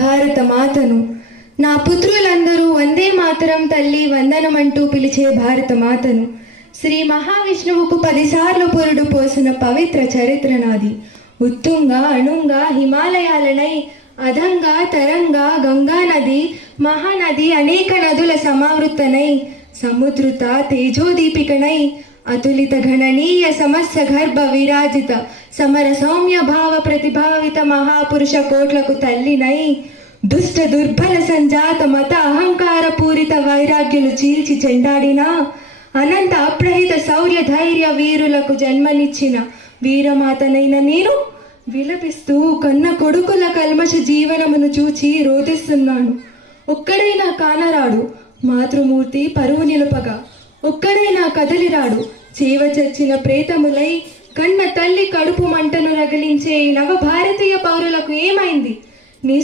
భారత మాతను. నా పుత్రులందరూ వందే మాతరం తల్లి వందనమంటూ పిలిచే భారత మాతను. శ్రీ మహావిష్ణువుకు 10 సార్లు పురుడు పోసిన పవిత్ర చరిత్ర నాది. ఉత్తుంగా అణుంగా హిమాలయాలనై, అధంగా తరంగా గంగా నది మహానది అనేక నదుల సమావృతనై, సముద్రుత తేజోదీపికనై, అతులిత గణనీయ సమస్య గర్భ విరాజిత సమర సౌమ్య భావ ప్రతిభావిత మహాపురుష కోట్లకు తల్లినై, దుష్ట దుర్బల సంజాత మత అహంకార పూరిత వైరాగ్యులు చీల్చి చెండాడిన అనంత అప్రహిత శౌర్య ధైర్య వీరులకు జన్మనిచ్చిన వీరమాతనైన నేను విలపిస్తూ కన్న కొడుకుల కల్మష జీవనమును చూచి రోధిస్తున్నాను. ఒక్కడైనా కానరాడు మాతృమూర్తి పరువు నిలుపగా, ఒక్కడైనా కదలిరాడు చేవ చచ్చిన ప్రేతములై కన్న తల్లి కడుపు మంటను రగిలించే నవ భారతీయ పౌరులకు ఏమైంది? నీ